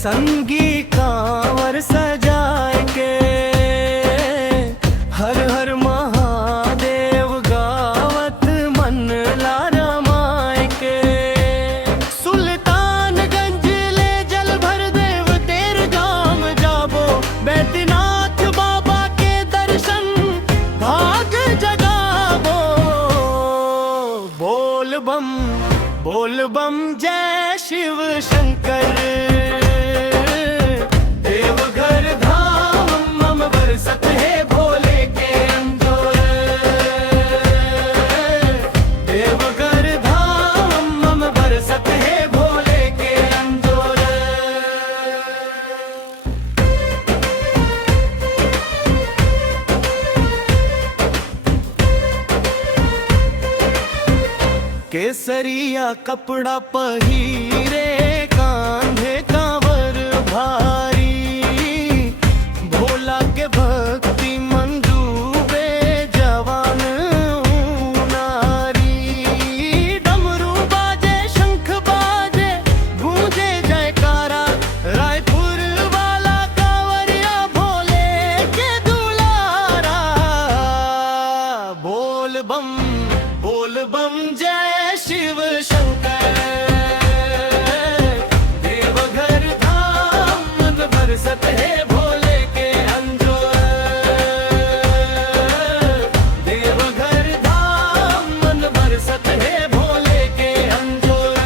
संगी कांवर सजाए के हर हर महादेव गावत मन लारा माय के। सुल्तानगंज ले जल भर देव तेर धाम जाबो, बैद्यनाथ बाबा के दर्शन भाग जगाबो। बोल बम जय शिव शंकर, देवघर धाम मम बरसत है भोले के अंजोर। देवघर धाम मम बरसत है भोले के अंजोर। केसरिया कपड़ा पहिरे कांधे कांवर भारी, भोला के भक्ति मंजूबे जवान नारी। डमरू बाजे शंख बाजे गूंजे जयकारा, रायपुर वाला कांवरिया भोले के दुलारा। बोल बम जय शिव शंकर, देवघर धाम मन बरसत है भोले के अंजोर। देवघर धाम मन बरसत है भोले के अंजोर।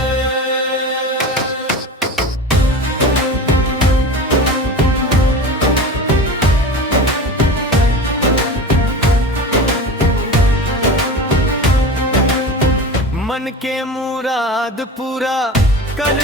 मन के मुराद पूरा कर